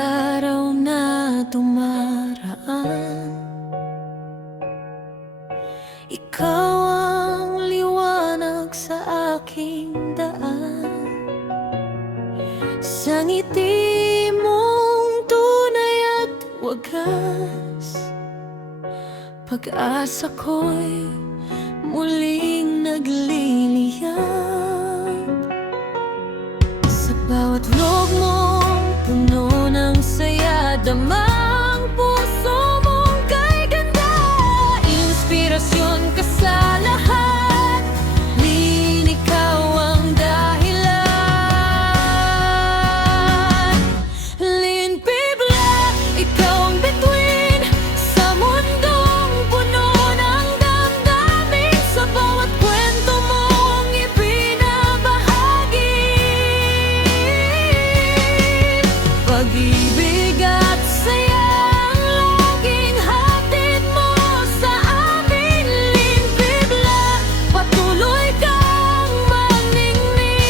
araw na dumaraan, ikaw ang liwanag sa aking daan. Sa ngiti mong tunay at wagas, pag-asa ko'y muling nagliliyab. Sa bawat vlog mong puno ng saya, damang puso mong kay ganda. Inspirasyon ka sa lahat, Lin, ikaw ang dahilan. Lin Pibla, ikaw ang bituin sa mundong puno ng damdamin. Sa bawat kwento mong ibinabahagi, pag-ibig at saya ang laging hatid mo sa amin. Lin Pibla, patuloy kang maningning.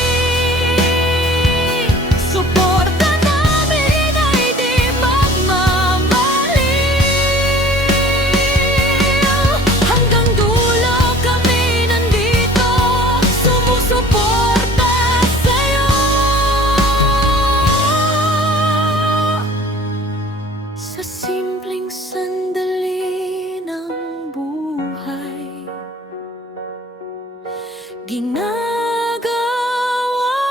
Suporta namin ay di magmamaliw. Hanggang dulo kami nandito, sumusuporta sa'yo. Sa simpleng sandali ng buhay, ginagawa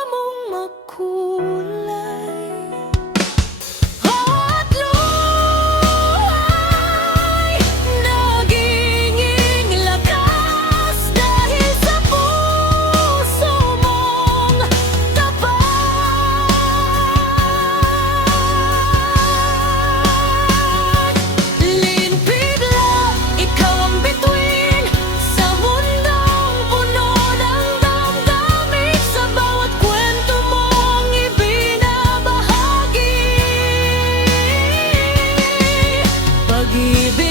mong makulay. Bawat luhay nagiging lakas dahil sa puso mong tapat. Lin Pibla, ikaw ang bituin sa mundong puno ng damdamin. Sa bawat kwento mong ibinabahagi, pag-ibig